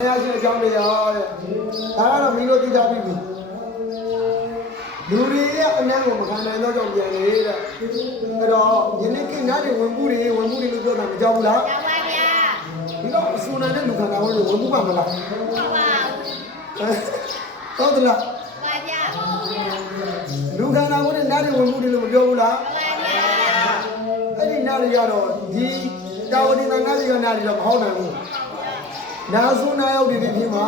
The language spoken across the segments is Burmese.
အကြောင်းတွေရောတဲ့ဒါကတော့မင်းတို့သိကြပြီလူတွေရဲ့အနံ့ကိုမခံနိုင်တော့ကြောင့်ပြန်နေတဲ့အဲ့တော့ယနေ့ကိနာတွေဝင်မှုတွေလို့ပြောတာမကြောက်ဘူးလားကြောက်ပါဗျာဒီတော့အစူနာတဲ့လူခန္ဓာဝင်ဝင်မှုပါမလားဟုတ်ပါဘူးဟုတ်တယ်လားပါဗျာလူခန္ဓာဝင်တဲ့နားတွေဝင်မှုတွေလို့မပြောဘူးလားပါဗျာအဲ့ဒီနားတွေကတော့ဒီတာဝတိနာနာတွေကနားတွေတော့မဟုတ်နိုင်ဘူးနာဆုနာရောက်တဲ့ဖြစ်မှာ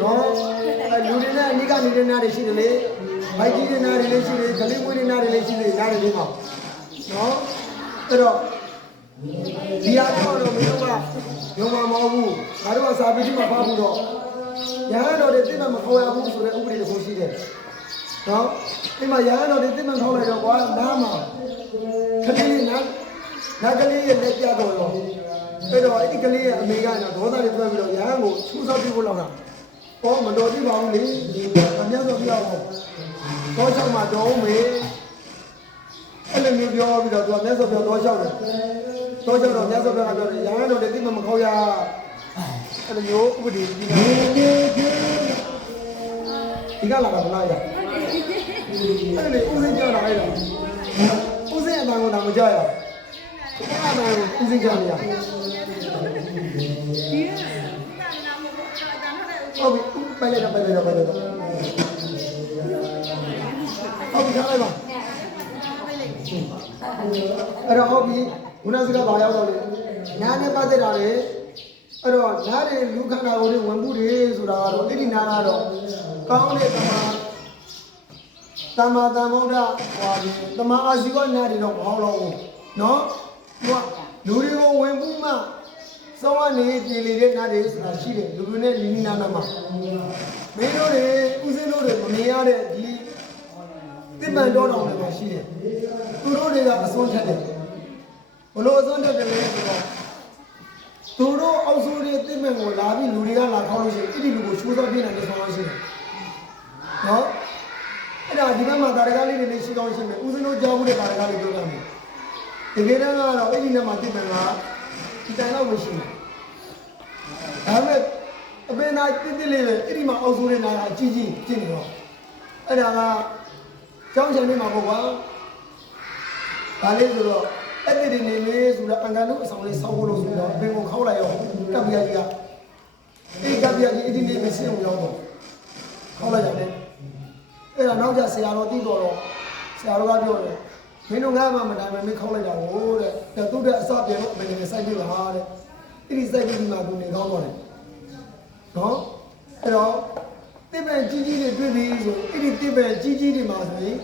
နော်လူတွေနဲ့အနိကနေတဲ့နားတွေရှိတယ်လေဘိုက်ကြီးတဲ့နားတွေလည်းရှိတယ်ကလေးမွေးတဲ့နားတွေလည်းရှိတယ်နားတွေလေးမှာနော်အဲ့တော့ဒီအားတော့မင်းတို့ကရုံမမဟုတ်ဘူးငါတို့ကစာပေကြီးမှာပါဘူးတော့ရဟန်းတော်တွေသိမှမခေါ်ရဘူးဆိုတဲ့ဥပဒေတစ်ခုရှိတယ်နော်ဒီမှာရဟန်းတော်တွေသိမှခေါ်လိုက်တော့ကွာနားမှာခတိလေးနားကလေးရဲ့လက်ပြတော့ရောအဲ့တော့အဲ့ဒီကလေးရဲ့အမေကတော့ဒေါသတွေထွက်ပြီးတော့ရဟန်းကိုချူဆောက်ပြဖို့လောက်တာဟောမတော်ပြပါဘူးလေအများဆုံးပြအောင်တော့ချောက်မှာတော့မေအဲ့လိုမျိုးပြောပြီးတော့သူကမြတ်စွာဘုရားတော့ချောက်တယ်တော့ချောက်တော့မြတ်စွာဘုရားကပြောတယ်ရဟန်းတော်တွေသိမှမခေါ်ရအဲ့လိုမျိုးဥပဒေဒီကလာတာမလားရအဲ့လေဦးစင်းကြတာအဲ့ဒါဦးစင်းအတန်ကိုတော့မကြရဘူးအဲ့ဒါဦးစင်းကြနေရဟုတ်ပြီไปเลยဟုတ်ပြီထားလိုက်ပါအဲ့တော့ဟုတ်ပြီခုနကဘာရောက်တော့လေညာနဲ့ပတ်သက်တာလေအဲ့တော့ညာတွေလူခန္ဓာကိုယ်တွေဝင်မှုတွေဆိုတာကတော့အဲ့ဒီနာကတော့ကောင်းတဲ့တမဗုဒ္ဓဟောဒီတမအာဇီဝနာတွေတော့မဟုတ်တော့ဘူးနော်သူကလူတွေကိုဝင်မှုမှစောင်းကနေပြည်လေတဲ့နာတွေဆိုတာရှိတယ်လူတွေနဲ့လီနီနာနာမှာမင်းတို့တွေဥစဉ်တို့တွေမမြင်ရတဲ့ဒီတိမှန်တော်တော်တွေရှိတယ်သူတို့တွေကအစွန်းထက်တယ်ဘလို့အစွန်းထက်တယ်လဲဆိုတော့သူတို့အောက်ဆိုးတွေတိမှန်ကိုလာပြီးလူတွေကလာခေါ်လို့ရှိရင်အဲ့ဒီလူကိုချိုးစောပြနေတယ်ဆိုလို့ရှိတယ်နော်အဲ့ဒါဒီဘက်မှာတာရကလေးတွေလည်းရှိကောင်းရှိမယ်ဥစဉ်တို့ကြောက်မှုတဲ့တာရကလေးပြောတာမျိုးတကယ်တော့အဲ့ဒီနဲ့မှာတိမှန်ကဒီတိုင်တော့မရှိဘူးဒါပေမဲ့အပင်သာတိလေးပဲအဲ့ဒီမှာအောက်ဆိုးတွေနာတာအကြီးကြီးကျင်းနေတော့အဲ့ဒါကကျောင်းချင်နေမှာပေါ့ကွာဒါလေးဆိုတော့အဲ့ဒီနေနေဆိုတော့အင်္ဂါလို့အဆောင်လေးဆောက်ဖို့လို့ဆိုတော့အပင်ကိုခောက်လိုက်ရောကပ်ပြကြီးကအဲ့ကပ်ပြကြီးအဲ့ဒီနေမစင်းအောင်ရောက်တော့ခောက်လိုက်ရတယ်အဲ့ဒါနောက်ကျဆရာတော်သိတော့ဆရာတော်ကပြောတယ်မင်းတို့ငါမှမတိုင်မခောက်လိုက်တာဟိုတဲ့သူတဲ့အစပြန်လို့အပင်တွေစိုက်ပြပါတဲ့အဲ့ဒီစိုက်ပြဒီမှာသူနေကောင်းတော့တယ်နော်အဲ့တော့တိပ္ပံကြီးကြီးတွေတွေ့ပြီဆိုအဲ့ဒီတိပ္ပံကြီးကြီးတွေမှာဆိုရင်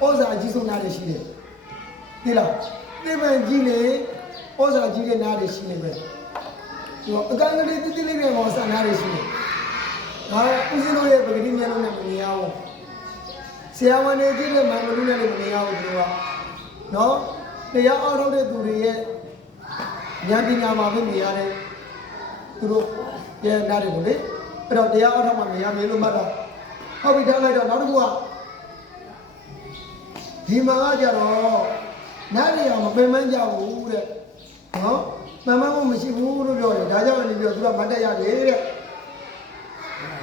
ဩဇာအကြီးဆုံးနားတွေရှိတယ်ဒီလားတိပ္ပံကြီးလေဩဇာကြီးတဲ့နားတွေရှိနေပဲဒီတော့အကန့်ကလေးတိတိလေးတွေမှာစနားတွေရှိတယ်ဒါဥစဉ်တို့ရဲ့ပဂတိမျက်လုံးနဲ့မမြင်ရဘူးဆရာဝန်တွေကြည့်တဲ့မန်မလူနဲ့လည်းမမြင်ရဘူးသူကနော်တရားအားထုတ်တဲ့သူတွေရဲ့ဉာဏ်ပညာမှာပဲမြင်ရတယ်သူတို့ရဲ့နားတွေကိုလေအဲ့တော့တရားအားထုတ်မှမြင်ရမယ်လို့မှတ်တာဟုတ်ပြီထားလိုက်တော့နောက်တစ်ခုကဒီမှာကကြတော့နားတွေအောင်မပင်ပန်းကြဘူးတဲ့နော်မှန်မှန်မှမရှိဘူးလို့ပြောတယ်ဒါကြောင့်လည်းပြောသူကမတ်တက်ရတယ်တဲ့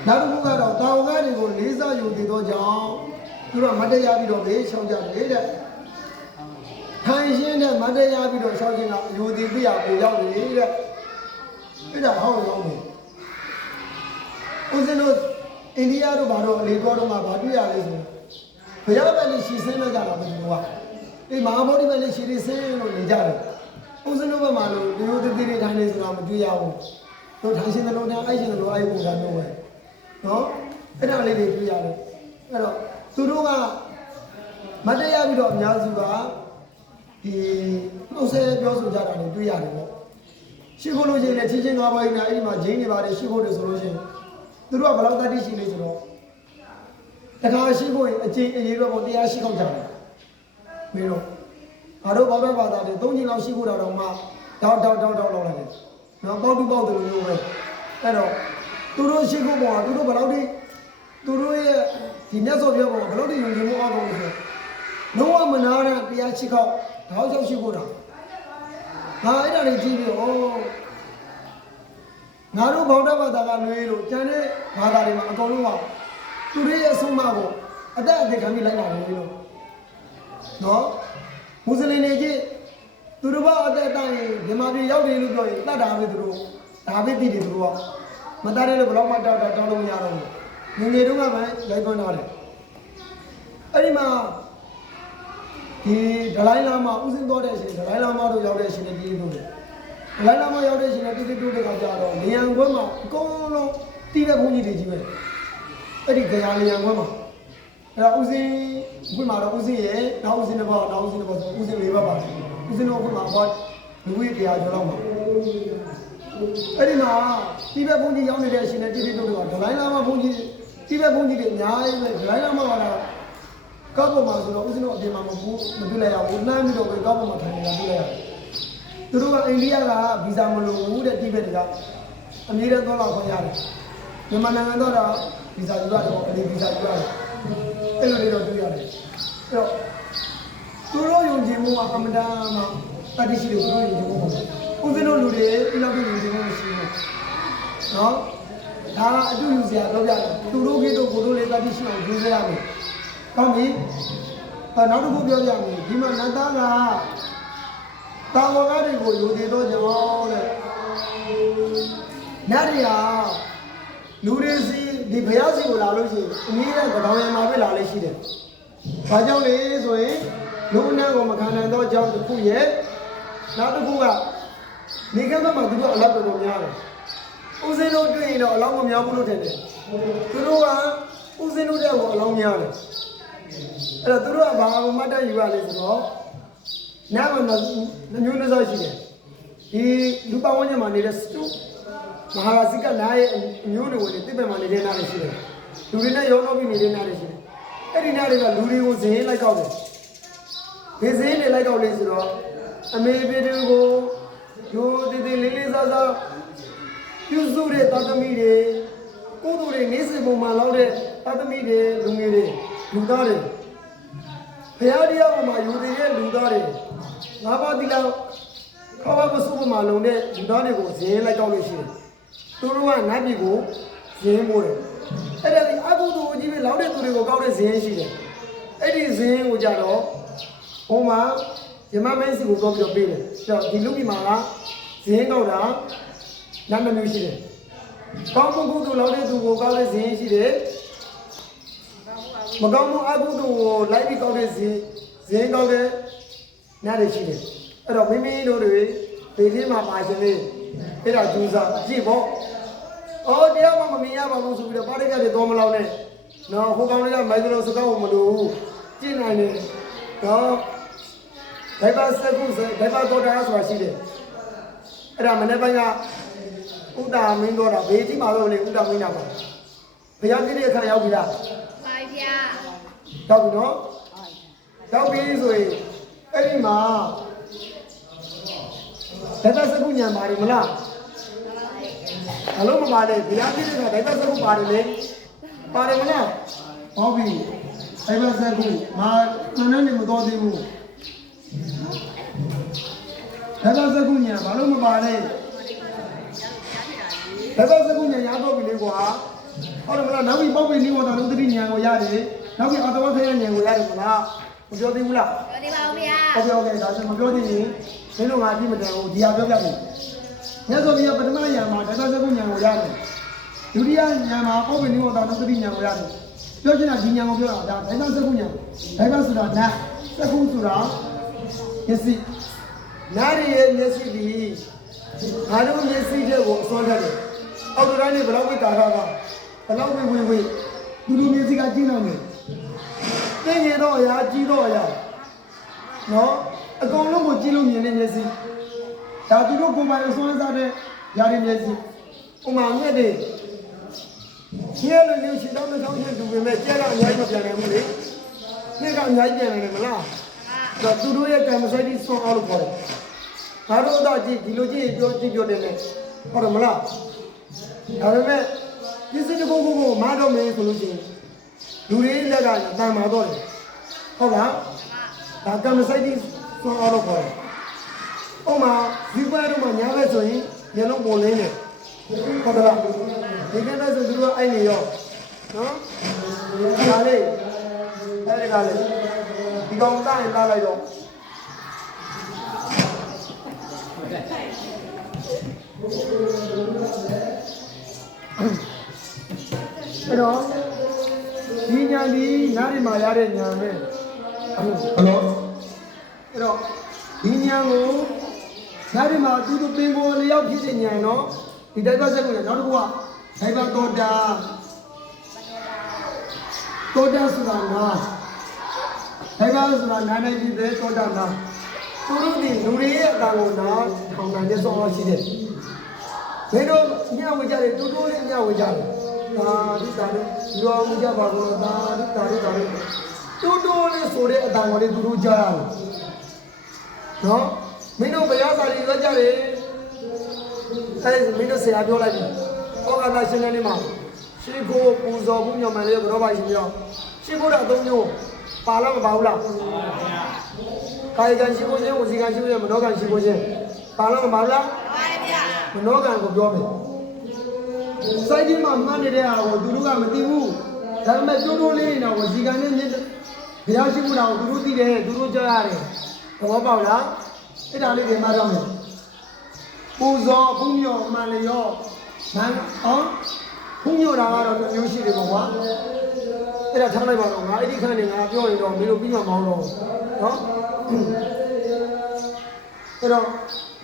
နောက်တစ်ခုကတော့တာဝကတွေကိုလေးစားယူတည်သောကြောင့်သူကမတ်တက်ရပြီးတော့ဘေးရှောင်ကြတယ်တဲ့ထိုင်ရှင်းတဲ့မတ်တက်ရပြီးတော့ရှောင်ခြင်းကယူတည်ပြရပူရောက်နေတဲ့အဲ့ဒါဟောင်းရောက်နေဦးဇင်းတို့အိန္ဒိယတို့ဘာတော့အလေတော်တော့မှဘာတွေ့ရလဲဆိုဘုရားပဲလေးရှည်စင်းလိုက်ကြတာပဲဒီကဒီမဟာဗောဓိပဲလေးရှည်လေးစင်းလို့နေကြတယ်ဦးဇင်းတို့ဘက်မှာလို့ဒီလိုတည်တည်ထိုင်နေဆိုတာမတွေ့ရဘူးတို့ထိုင်ရှင်တဲ့လုံးတိုင်းအဲ့ရှင်တဲ့လုံးအဲ့ပုံစံမျိုးပဲနော်အဲ့ဒါလေးတွေတွေ့ရတယ်အဲ့တော့သူတို့ကမတရားပြီးတော့အများစုကဒီနှုတ်ဆက်ပြောဆိုကြတာတွေတွေ့ရတယ်ပေါ့ရှိခိုးလို့ရှိရင်လည်းချင်းချင်း၅ပါးနဲ့အဲ့ဒီမှာဂျင်းနေပါတယ်ရှိခိုးတယ်ဆိုလို့ရှိရင်သူတို့ကဘယ်လောက်တတ်သိရှိလဲဆိုတော့တခါရှိခိုးရင်အကျဉ်းအရေးတော့တရားရှိခောက်ကြတယ်မင်းတို့ဘာလို့ဘောတော့ဘာသာတွေ၃ချိန်လောက်ရှိခိုးတာတော့မှတောက်လောက်လိုက်တယ်နော်ပေါက်တူပေါက်တယ်လို့မျိုးပဲအဲ့တော့သူတို့ရှိခိုးပေါ်သူတို့ဘယ်လောက်ထိသူတို့ရဲ့ဒီမြတ်စွာဘုရားပေါ်ဘယ်လောက်ထိယုံကြည်မှုအောက်ကုန်လဲဆိုလုံးဝမနာတဲ့တရားရှိခောက်တောက်ချောက်ရှိခိုးတာဟာအဲ့ဒါလေးကြည့်ပြီးဩ ငါတို့ဗုဒ္ဓဘာသာကလွေးလို့ကျန်တဲ့ဘာသာတွေမှာအကုန်လုံးကသူတို့ရဲ့အဆုံးအမကိုအသက်အသေးခံပြီးလိုက်လာတယ်လို့နော်မွတ်စလင်တွေကြီးသူတို့ဘာအသက်တိုင်းမြန်မာပြည်ရောက်တယ်လို့ပြောရင်တတ်တာပဲသူတို့ဒါပဲသိတယ်သူတို့ကမတတ်တယ်လို့ဘယ်တော့မှတောင်းလို့မရတော့ဘူးငယ်ငယ်တုန်းကပဲလိုက်သွင်းထားတယ်အဲ့ဒီမှာဒီဒလိုင်းလာမဥစဉ်တော်တဲ့အချိန်ဒလိုင်းလာမတို့ရောက်တဲ့အချိန်နဲ့ပြည်လို့တယ်ဒလိုင်းလာမရောက်တဲ့အချိန်နဲ့တိတိတိုးတဲ့ခါကျတော့နေရန်ခွဲမှာအကုန်လုံးတီးတဲ့ဘုန်းကြီးတွေကြီးပဲအဲ့ဒီကြရာနေရန်ခွဲမှာအဲ့တော့ဥစဉ်ခွဲမှာတော့ဥစဉ်ရဲ့နောက်ဥစဉ်တစ်ပါးနောက်ဥစဉ်တစ်ပါးဆိုဥစဉ်၄ပါးပါတယ်ဥစဉ်တော့ခွဲမှာဘာလူကြီးတရားကျော်တော့မှာအဲ့ဒီမှာတီးတဲ့ဘုန်းကြီးရောက်နေတဲ့အချိန်နဲ့တိတိတိုးတဲ့ဒလိုင်းလာမဘုန်းကြီးတီးတဲ့ဘုန်းကြီးတွေအများကြီးပဲဒလိုင်းလာမကလည်းကောက်ပေါ်မှာဆိုတော့ဥစဉ်တော့အပြင်မှာမဟုတ်ဘူးမတွေ့လိုက်ရဘူးနှမ်းပြီးတော့ပဲကောက်ပေါ်မှာထိုင်နေတာတွေ့လိုက်ရတယ်သူတို့ကအိန္ဒိယကဗီဇာမလိုဘူးတဲ့တိဘက်တွေကအမြဲတမ်းသွားလာခွင့်ရတယ်မြန်မာနိုင်ငံတော့ဗီဇာယူရတယ်ပေါ့အလေးဗီဇာယူရတယ်အဲ့လိုတွေတော့တွေ့ရတယ်အဲ့တော့သူတို့ယုံကြည်မှုကအမတန်မှတတိရှိတယ်သူတို့ယုံကြည်မှုပေါ့ဥစဉ်တို့လူတွေဒီလောက်ယုံကြည်မှုမရှိဘူးနော်ဒါကအတူယူစရာတော့ပြတယ်သူတို့ကိတော့ကိုတို့လေးတတိရှိအောင်ယူစရာမယ်ကောင်းပြီနောက်တစ်ခုပြောပြမယ်ဒီမှာနတ်သားကတာဝကတွေကိုယူတည်တော့ကြောင်းတဲ့နတ်တွေကလူတွေစီဒီဘုရားစီကိုလာလို့ရှိရင်အနည်းနဲ့ကောင်ရံမှာပဲလာလို့ရှိတယ်။ဘာကြောင့်လဲဆိုရင်လူအနံ့ကိုမခံနိုင်တော့ကြောင်းတစ်ခုရဲ့နောက်တစ်ခုကနေကမ်းဘက်မှာသူတို့အလောက်တော်များတယ်။ဦးစင်းတို့တွေ့ရင်တော့အလောက်မများဘူးလို့ထင်တယ်။သူတို့ကဦးစင်းတို့တဲ့ကိုအလောက်များတယ်။အဲ့တော့သူတို့ကဘာမှမတတ်ယူရလဲဆိုတော့နာမည်မျိုးနှစားရှိတယ်ဒီလူပဝန်းကျင်မှာနေတဲ့စတူမဟာရာဇိကနားရဲ့အမျိုးတွေဝင်တိပ္ပံမှာနေတဲ့နားတွေရှိတယ်လူတွေနဲ့ရောနှောပြီးနေတဲ့နားတွေရှိတယ်အဲ့ဒီနားတွေကလူတွေကိုဇင်းလိုက်ကောက်တယ်ဒီဇင်းတွေလိုက်ကောက်လေးဆိုတော့အမေပြေတွေကိုယိုတည်တည်လေးလေးစားစားပြုစုတဲ့တာသမီတွေကိုယ်တို့တွေနေစဉ်ပုံမှာလောက်တဲ့တာသမီတွေလူငယ်တွေလူသားတွေဘုရားတရားပေါ်မှာယူတည်တဲ့လူသားတွေငါးပါးတိလောက်ခေါ်ပါမစုပမာလုံးတဲ့လူသားတွေကိုဇင်းလိုက်ကောက်လို့ရှိတယ်သူတို့ကနတ်ပြည်ကိုဇင်းပို့တယ်အဲ့ဒါဒီအကုသိုလ်အကြီးပဲလောက်တဲ့သူတွေကိုကောက်တဲ့ဇင်းရှိတယ်အဲ့ဒီဇင်းကိုကြတော့ဟိုမှာယမမင်းစီကိုတော့ပြောပေးတယ်ကြောက်ဒီလူပြည်မှာကဇင်းကောက်တာနတ်မျိုးရှိတယ်ကောင်းမှုကုသိုလ်လောက်တဲ့သူကိုကောက်တဲ့ဇင်းရှိတယ်မကောင်းမှုအကုသိုလ်ကိုလိုက်ပြီးကောက်တဲ့ဇင်းကောက်တဲ့နားရရှိတယ်အဲ့တော့မိမိတို့တွေဒီလေးမှာပါရှင်လေးအဲ့ဒါကျူးစားကြည့်ပေါ့အော်တရားမှမမြင်ရပါဘူးဆိုပြီးတော့ပါရိကတွေတော့မလောက်နဲ့နော်ဟိုကောင်တွေကမိုက်ကရိုစကောက်မလို့ကြည့်နိုင်တယ်တော့ဒိုင်ဘာစကုစဒိုင်ဘာတော်တာဆိုတာရှိတယ်အဲ့ဒါမနေ့ပိုင်းကဥဒ္ဒါမင်းတော်တာဘေးကြီးမှာတော့လေဥဒ္ဒါမင်းတာပါဘုရားပြည့်တဲ့အခါရောက်ပြီလားပါဗျာရောက်ပြီနော်ရောက်ပြီဆိုရင်အဲ့ဒီမှာဒိုင်ဘာစကုညံပါတယ်မလားအလုံးမပါလေဘုရားပြည့်တဲ့အခါဒိုင်ဘာစကုပါတယ်လေပါတယ်မလားဟုတ်ပြီဒိုင်ဘာစကုမာနန်းနေမတော်သေးဘူးဒိုင်ဘာစကုညံဘာလို့မပါလဲဒိုင်ဘာစကုညံရတော့ပြီလေကွာဟုတ်တယ်မလားနောက်ပြီးပေါက်ပြီးနေတော့လုံးတိညံကိုရတယ်နောက်ပြီးအော်တော်ဖဲညံကိုရတယ်မလားမပြောသေးဘူးလားပြောသေးပါဦးဗျာဟုတ်ကဲ့ဒါဆိုမပြောသေးရင်မင်းတို့ငါကြည့်မတယ်ဘူးဒီဟာပြောပြမယ်မြတ်စွာဘုရားပထမညံမှာဒိုင်ဘာစကုညံကိုရတယ်ဒုတိယညံမှာပေါက်ပြီးနေတော့လုံးတိညံကိုရတယ်ပြောချင်တာဒီညံကိုပြောတာဒါဒိုင်ဘာစကုညံဒိုင်ဘာဆိုတာဓာတ်စကုဆိုတာမျက်စိနားရဲ့မျက်စိဒီငါတို့မျက်စိတဲ့ကိုအစွမ်းထက်တယ်အောက်တိုင်းနေဘလောက်ဝိတာတာကဘလောက်ဝေသူတို့မျက်စိကကြည့်နေတယ်တင်းရင်တော့အရာကြီးတော့အရာနော်အကုန်လုံးကိုကြည့်လို့မြင်နေမျက်စိဒါသူတို့ကိုယ်ပိုင်အစွမ်းစားတဲ့ຢာရည်မျက်စိဥမာမြက်တယ်ရှင်းလို့ရှိတော့မဆောင်ချင်းတူပေမဲ့ကျဲကအများကြီးမပြန်နိုင်ဘူးလေနှစ်ကအများကြီးပြန်နိုင်တယ်မလားဒါသူတို့ရဲ့ကံမဆိုင်ပြီးဆုံးအောင်လို့ခေါ်တယ်ငါတို့တော့ကြည့်ဒီလိုကြည့်ပြောတယ်နဲ့ဟုတ်တယ်မလားဒါပေမဲ့ဒီစိတ်ကိုမာတော့မယ်ဆိုလို့ရှိရင်လူတွေလက်ကတန်မာတော့တယ်ဟုတ်လားဒါကံမဆိုင်ပြီးဆုံးအောင်လို့ခေါ်တယ်ဥမာဒီဘက်တော့ညာဘက်ဆိုရင်မျက်လုံးပေါ်လင်းတယ် ဟုတ်လားဒီကနေ့ဆိုသူတို့အဲ့နေရောနော်ဒါလေးအဲ့ဒီကလေးဒီကောင်သားရင်သားလိုက်တော့အဲ့တော့ဒီညာဒီနားရီမှာရတဲ့ညာပဲဟုတ်လို့အဲ့တော့ဒီညာကိုနားရီမှာသူတို့ပင်ပေါ်လျောက်ဖြစ်တဲ့ညာနော်ဒီတိုက်ပတ်ဆက်ကိုနောက်တစ်ခုကဒိုင်ဘာတော်တာဆိုတာနာဒိုင်ဘာဆိုတာနာနိုင်ပြီပဲတော်တာနာသူတို့ဒီလူတွေရဲ့အတန်ကိုနာထောင်နိုင်တဲ့စောရှိတယ်ဘယ်တော့ညဝေကြတယ်တူတူလေးညဝေကြတယ်ဒါဒီတာလေးလူအောင်ကြပါဘူးဒါဒီတာလေးတူတူလေးဆိုတဲ့အတန်ကိုလေးသူတို့ကြားရတယ်နော်မင်းတို့ဘုရားစာရီရွက်ကြတယ်အဲမင်းတို့ဆရာပြောလိုက်ပြီဩဃာတရှင်နေမှာရှိခိုးပူဇော်မှုညောင်မှန်လေးဘရောပါရှင်ပြောရှိခိုးတာအသုံးမျိုးပါလားမပါဘူးလားကာယကံရှိခိုးခြင်းဝစီကံရှိခိုးခြင်းမနောကံရှိခိုးခြင်းပါလားမပါဘူးလားပါတယ်ဗျာမနောကံကိုပြောမယ်စိုက်ကြီးမှာမှန်းနေတဲ့ဟာကိုသူတို့ကမသိဘူးဒါပေမဲ့တိုးတိုးလေးနေတော့ဝစီကံနဲ့မြင့်ဘုရားရှိခိုးတာကိုသူတို့သိတယ်သူတို့ကြားရတယ်သဘောပေါက်လားအဲ့ဒါလေးတွေမှတ်တော့မယ်ပူဇော်ဘုံမြော်မှန်လျောမန်ဘုံမြော်တာကတော့မျိုးရှိတယ်ပေါ့ကွာအဲ့ဒါထားလိုက်ပါတော့ငါအဲ့ဒီခန်းနေငါပြောရင်တော့မင်းတို့ပြီးမှမအောင်တော့နော်အဲ့တော့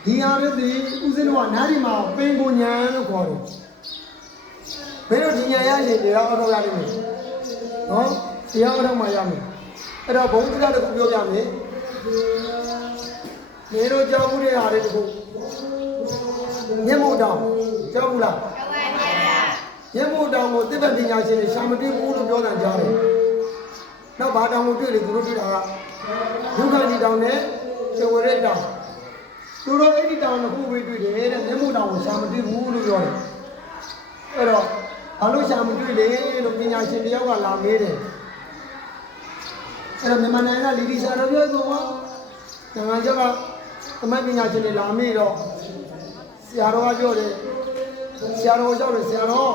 ဒီဟာလေးဒီဦးစင်းတို့ကနားဒီမှာပင်ကိုညာလို့ခေါ်တယ်ဘယ်လိုဒီညာရရင်တရားအထောက်ရလိမ့်မယ်နော်တရားအထောက်မှရမယ်အဲ့တော့ဘုံတရားတစ်ခုပြောပြမယ်မင်းတို့ကြောက်မှုတွေဟာတွေတခုမျက်မှောက်တောင်ကြောက်ဘူးလားကြောက်ပါဗျာမျက်မှောက်တောင်ကိုသစ္စာပညာရှင်တွေရှာမတွေ့ဘူးလို့ပြောတာကြားတယ်နောက်ဘာတောင်ကိုတွေ့လေသူတို့တွေ့တာကဒုက္ခဒီတောင်နဲ့ကျေဝရတောင်သူတို့အဲ့ဒီတောင်ကိုခုဝေးတွေ့တယ်တဲ့မျက်မှောက်တောင်ကိုရှာမတွေ့ဘူးလို့ပြောတယ်အဲ့တော့ဘာလို့ရှာမတွေ့လဲလို့ပညာရှင်တယောက်ကလာမေးတယ်အဲ့တော့မြန်မာနိုင်ငံကလီဒီရှာတော်ပြောဆိုမှာနိုင်ငံကျောက်ကသမတ်ပညာရှင်တွေလာမေးတော့ဆရာတော်ကပြောတယ်ဆရာတော်ကြောက်တယ်ဆရာတော်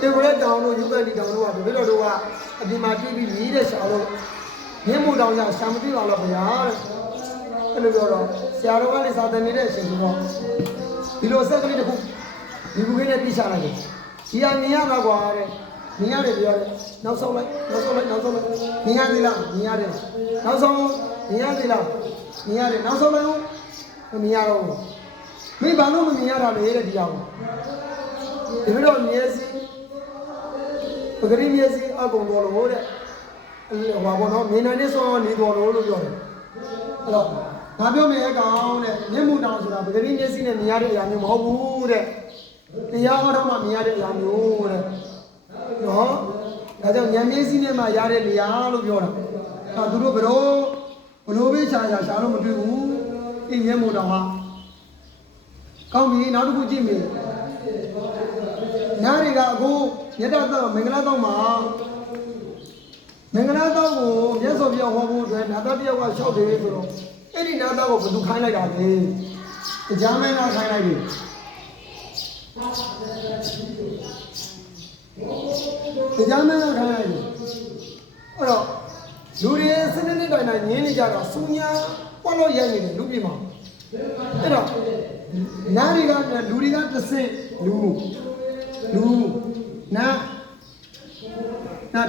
တေဝရတောင်တို့ယူကန်ဒီတောင်တို့ကတပည့်တော်တို့ကအဒီမှာတွေ့ပြီးမြည်တဲ့ဆရာတော်မြင်းမို့တောင်ရရှာမတွေ့ပါတော့ဗျာတဲ့အဲ့လိုပြောတော့ဆရာတော်ကလည်းစာသင်နေတဲ့အချိန်ကတော့ဒီလိုဆက်ကလေးတစ်ခုဒီဘူးလေးနဲ့ပြချလိုက်တယ်ဒီဟာမြင်ရတော့ကွာတဲ့မြင်ရတယ်ပြောတယ်နောက်ဆုံးလိုက်မြင်ရသေးလားမြင်ရတယ်နောက်ဆုံးမြင်ရသေးလားမြင်ရတယ်နောက်ဆုံးလိုက်မမြင်ရတော့ဘူးမင်းဘာလို့မမြင်ရတာလဲတဲ့ဒီအောင်ဒီလိုတော့မျက်စိပဂရိမျက်စိအကုန်တော်လို့တဲ့ဟိုဘောနော်မြင်နိုင်နေဆိုနေတော်လို့ပြောတယ်အဲ့တော့ငါပြောမယ်အကောင်တဲ့မျက်မှုတောင်ဆိုတာပဂရိမျက်စိနဲ့မြင်ရတဲ့အရာမျိုးမဟုတ်ဘူးတဲ့တရားဟောတော့မှမြင်ရတဲ့အရာမျိုးတဲ့နော်ဒါကြောင့်ဉာဏ်မျက်စိနဲ့မှရတဲ့နေရာလို့ပြောတာအဲသူတို့ဘလို့ပဲရှာလို့မတွေ့ဘူးဒီမျက်မှုတောင်ဟာကောင်းပြီနောက်တစ်ခုကြည့်မယ်နားတွေကအခုမြတ်တော်မင်္ဂလာတော့မှာမင်္ဂလာတော့ကိုမြတ်စွာဘုရားဟောဖို့အတွက်နာတော်တယောက်ကလျှောက်တယ်ဆိုတော့အဲ့ဒီနာတော်ကိုဘယ်သူခိုင်းလိုက်တာလဲတရားမင်းကခိုင်းလိုက်ပြီတရားမင်းကခိုင်းလိုက်ပြီအဲ့တော့လူတွေစနေနေ့တိုင်းညင်းနေကြတော့စူညာပွက်လို့ရိုက်နေတယ်လူပြည်မှာအဲ့တော့နားတွေကလူတွေကတစ်စက်လူနာ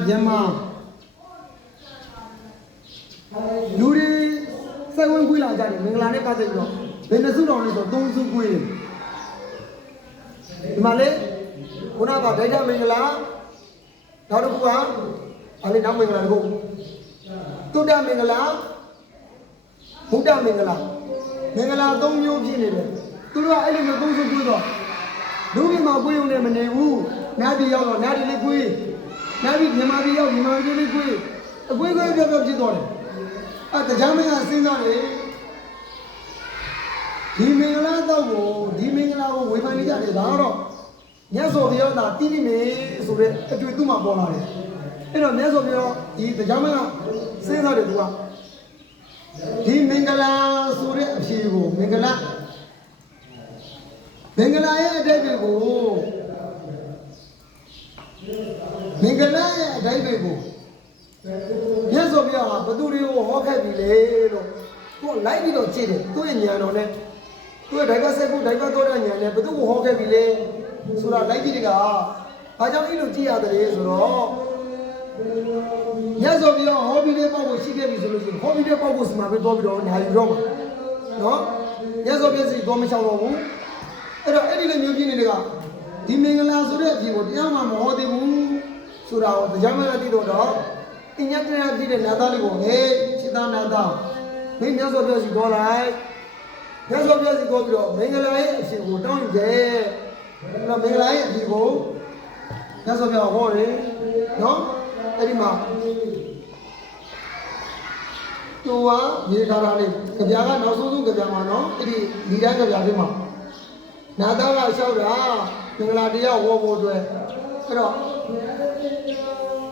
မြန်မာလူတွေစိတ်ဝင်ခွေးလာကြတယ်မင်္ဂလာနဲ့ပတ်သက်ပြီးတော့ဘယ်နှစုတော်လဲဆို3စုခွေးတယ်ဒီမှာလေခုနကဒိဋ္ဌမင်္ဂလာနောက်တစ်ခုကအဲ့ဒီနောက်မင်္ဂလာတစ်ခုတုဒ္ဓမင်္ဂလာဘုဒ္ဓမင်္ဂလာမင်္ဂလာ3မျိုးဖြစ်နေတယ်သူတို့ကအဲ့လိုမျိုး3စုခွေးတော့လူကြီးမှာကိုယ်ုံနဲ့မနေဘူးနားပြည်ရောက်တော့နားပြည်လေးကိုယ်နားပြည်မြန်မာပြည်ရောက်မြန်မာပြည်လေးကိုယ်အကွေးကွေးပြောဖြစ်သွားတယ်အဲတရားမင်းကစဉ်းစားတယ်ဒီမင်္ဂလာတော့ကိုဒီမင်္ဂလာကိုဝေဖန်နေကြတယ်ဒါတော့မြတ်စွာဘုရားသာတည်နေမယ်ဆိုတဲ့အတွေ့သူ့မှာပေါ်လာတယ်အဲ့တော့မြတ်စွာဘုရားဒီတရားမင်းကစဉ်းစားတယ်သူကဒီမင်္ဂလာဆိုတဲ့အဖြေကိုမင်္ဂလာ မင်္ဂလာရဲ့အတိတ်တွေကိုမင်္ဂလာရဲ့အတိတ်တွေကိုမြတ်စွာဘုရားကဘသူတွေကိုဟောခဲ့ပြီလေလို့ကိုလိုက်ပြီးတော့ကြည့်တယ်သူ့ရဲ့ဉာဏ်တော်နဲ့သူ့ရဲ့ဒိုင်ဘဆက်ကိုဒိုင်ဘတော်တဲ့ဉာဏ်နဲ့ဘသူကိုဟောခဲ့ပြီလေဆိုတာလိုက်ကြည့်တကဘာကြောင့်အဲ့လိုကြည့်ရတယ်ဆိုတော့မြတ်စွာဘုရားဟောပြီးတဲ့ပေါ့ကိုရှိခဲ့ပြီဆိုလို့ရှိရင်ဟောပြီးတဲ့ပေါ့ကိုစီမှာပဲတော်ပြီးတော့နာယူတော့မှာနော်မြတ်စွာဘုရားစီတော်မချောင်တော့ဘူးအဲ့တော့အဲ့ဒီလိုမျိုးပြင်းနေတဲ့ကဒီမင်္ဂလာဆိုတဲ့အဖြစ်ကိုတရားမှမဟောသေးဘူးဆိုတာကိုတရားမှလည်းသိတော့အညတရာဖြစ်တဲ့နာသားလေးကိုဟေးစိတ္တနာသားမင်းမြတ်စွာဘုရားစီတော်လိုက်မြတ်စွာဘုရားစီတော်ပြီးတော့မင်္ဂလာရဲ့အဖြစ်ကိုတောင်းယူတယ်အဲ့တော့မင်္ဂလာရဲ့အဖြစ်ကိုမြတ်စွာဘုရားဟောတယ်နော်အဲ့ဒီမှာသူကမြေထားတာလေးကြပြားကနောက်ဆုံးကြပြားမှာနော်အဲ့ဒီဒီတိုင်းကြပြားလေးမှာနာသားကလျှောက်တာမင်္ဂလာတရားဟောဖို့အတွက်အဲ့တော့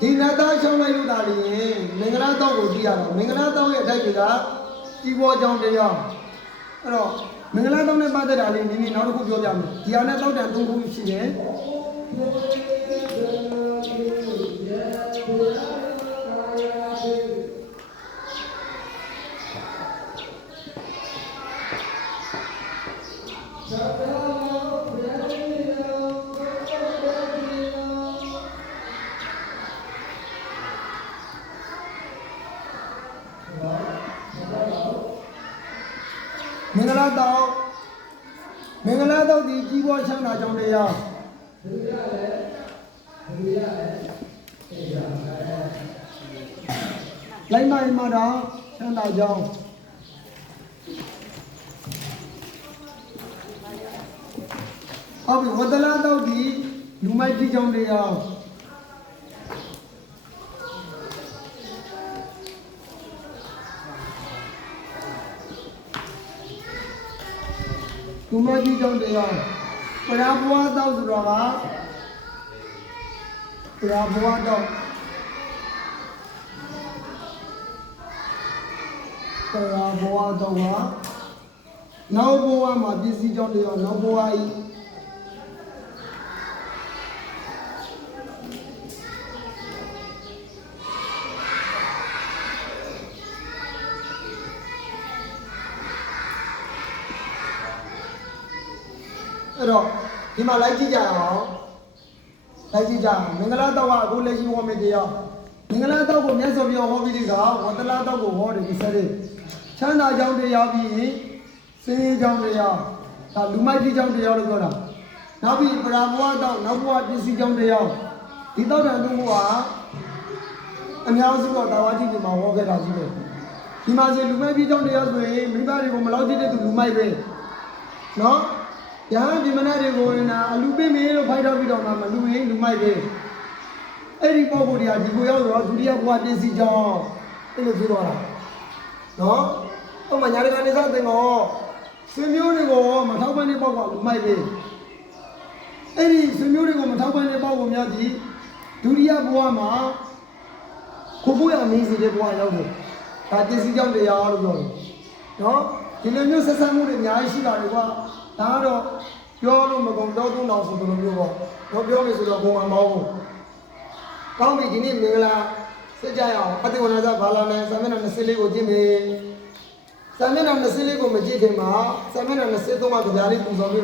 ဒီနာသားရှောင်းလိုက်လို့ဒါလေမင်္ဂလာတောက်ကိုကြည့်ရတော့မင်္ဂလာတောက်ရဲ့အထိုက်ကကြီးပေါ်ကြောင်းတရားအဲ့တော့မင်္ဂလာတောက်နဲ့ပတ်သက်တာလေးနည်းနည်းနောက်တစ်ခုပြောပြမယ်ဒီဟာနဲ့တောက်တယ်၃ခုရှိတယ်မင်္ဂလာတောက်ဒီကြီးပွားချမ်းသာကြောင်းတရားလိုက်မိုင်းမှာတော့ချမ်းသာကြောင်းဟုတ်ပြီဝတ္တလာတောက်ဒီလူမိုက်ကြီးကြောင်းတရားသူမကြီးကြောင့်တရားပရာဘဝတောက်ဆိုတော့ကပရာဘဝတောက်ပရာဘဝတောက်ကနောက်ဘဝမှာပစ္စည်းကြောင့်တရားနောက်ဘဝဤအဲ့တော့ဒီမှာလိုက်ကြည့်ကြအောင်လိုက်ကြည့်ကြမင်္ဂလာတောက်ကအခုလက်ရှိဟောမယ့်တရားမင်္ဂလာတောက်ကိုမြတ်စွာဘုရားဟောပြီးဒီကဝတ္တလာတောက်ကိုဟောတယ်ဒီစတဲ့ချမ်းသာကြောင်းတရားပြီးရင်စင်ရေးကြောင်းတရားဒါလူမိုက်ကြီးကြောင်းတရားလို့ပြောတာနောက်ပြီးပရာဘဝတောက်နောက်ဘဝပစ္စည်းကြောင်းတရားဒီတောက်တန်သူကအများစုတော့တာဝတိဒီမှာဟောခဲ့တာကြီးပဲဒီမှာဆိုလူမိုက်ကြီးကြောင်းတရားဆိုရင်မိဘတွေကိုမလောက်ကြည့်တဲ့သူလူမိုက်ပဲနော်ယဟန်ဒီမနတွေကိုနာအလူပေးမေးလို့ဖိုက်တော့ပြီးတော့မှမလူရင်းလူမိုက်ပဲအဲ့ဒီပုံကိုယ်တွေကဒီကိုရောက်တော့ဒုတိယဘဝပစ္စည်းကြောင်းအဲ့လိုပြောတော့တာနော်ဟိုမှာညာတကနေစားတင်တော့ဆွေမျိုးတွေကိုမထောက်ပံ့တဲ့ပေါ့ကလူမိုက်ပဲအဲ့ဒီဆွေမျိုးတွေကိုမထောက်ပံ့တဲ့ပေါ့ကိုများဒီဒုတိယဘဝမှာကိုကိုရအမင်းစီတဲ့ဘဝရောက်တယ်ဒါပစ္စည်းကြောင်းတရားလို့ပြောတယ်နော်ဒီလိုမျိုးဆက်ဆံမှုတွေအများကြီးရှိတာတွေကွာဒါတော့ပြောလို့မကုန်တော့သုံးတော်ဆိုလိုမျိုးပေါ့တော့ပြောမယ်ဆိုတော့ဘုံမှာမဟုတ်ဘူးကောင်းပြီဒီနေ့မင်္ဂလာစစ်ကြရအောင်အတိဝနာဇဘာလာနဲ့စာမျက်နှာ24ကိုကြည့်မယ်စာမျက်နှာ24ကိုမကြည့်ခင်မှာစာမျက်နှာ23မှာကြပြားလေးပူဇော်ပြီး